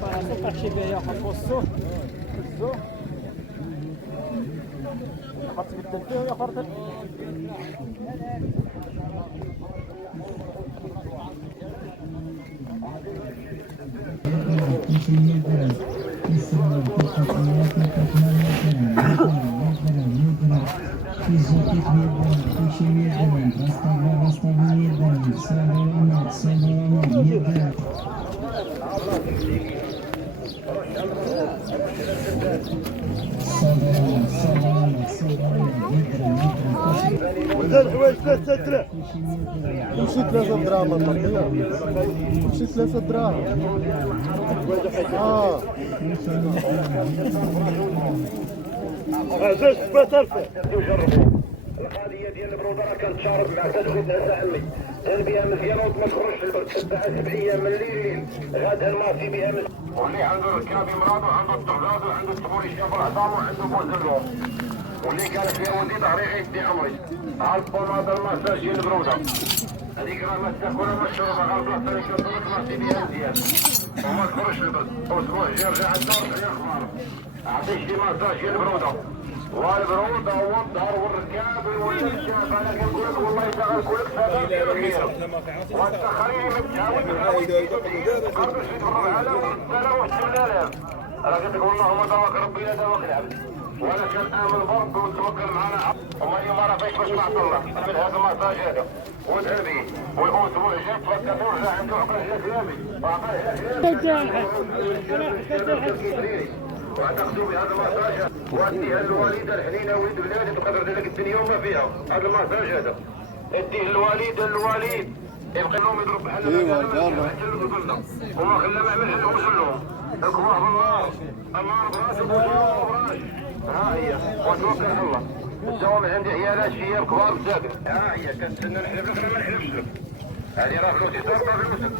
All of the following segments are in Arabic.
Participer a posto. يا فرد الحوايج 3000 يمشي 3 دراهم المرة يمشي 3 دراهم زوج باترفه القضيه ديال البروده راه كانت شارب مع تدخل بها عمي دار بها مزيان وما تخرجش البرد 7 ايام من الليل غادا الماسي بها واللي عنده ركابي مراد وعنده التغلاد وعنده التبولي شاف العظام وعنده بوزلوم واللي قال لك يا ولدي ظهري غيدي عمري عرفوا هذا المساج ديال البروده هذيك راه ما تاكل وما تشرب غير البلاصه اللي كتدور ماسي بها مزيان وما تخرجش البرد اسبوع جا رجع الدار على الاخبار عطيش لي مساج ديال البروده والبروده والظهر والركاب والشاب انا كنقول لك والله اذا غنقول لك سلام خير وانت خليني متعاود قبل شي تفرج على والسلام والسلام راه كتقول اللهم دواك ربي لا دواك العبد وانا كنامن بربي ونتوكل معنا وما اليوم راه فايت باش نعطي الله من هذا المساج هذا وادعي به والاسبوع الجاي تفكر ورجع عنده عقل جا كلامي وتاخذوا بهذا المساج واديها للوالده الحنينه وليد بلادي تقدر دير لك الدنيا وما فيها هذا المساج هذا اديه للوالده الوالد يبقى لهم يضرب بحال وما خلى ما يعملش وصلهم اكبر بالله النار براسك وبراش ها هي وتوكل على الله الدوام عندي عيالات شياب كبار بزاف ها هي كنتسنى نحلف لك ما نحلفش لك هذه راه فلوسي صارفه فلوسك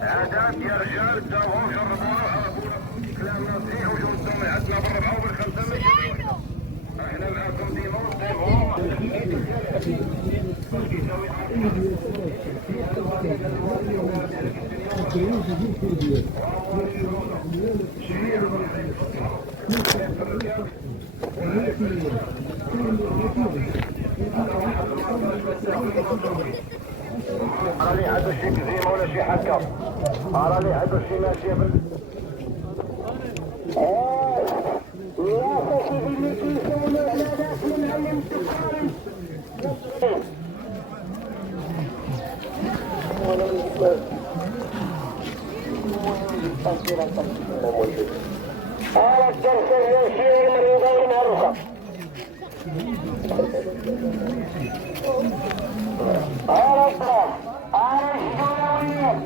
عادات يا رجال داوهم شربونا وعرفونا كلام نصيح وجو الدوام عندنا بالربعه وبالخمسه ماشي احنا معاكم ديما ونطيبهم راني عنده شي كزيمه ولا شي حكه راني عنده شي ماشيه الدرس الرئيسي المريضين معروفه على الشمالية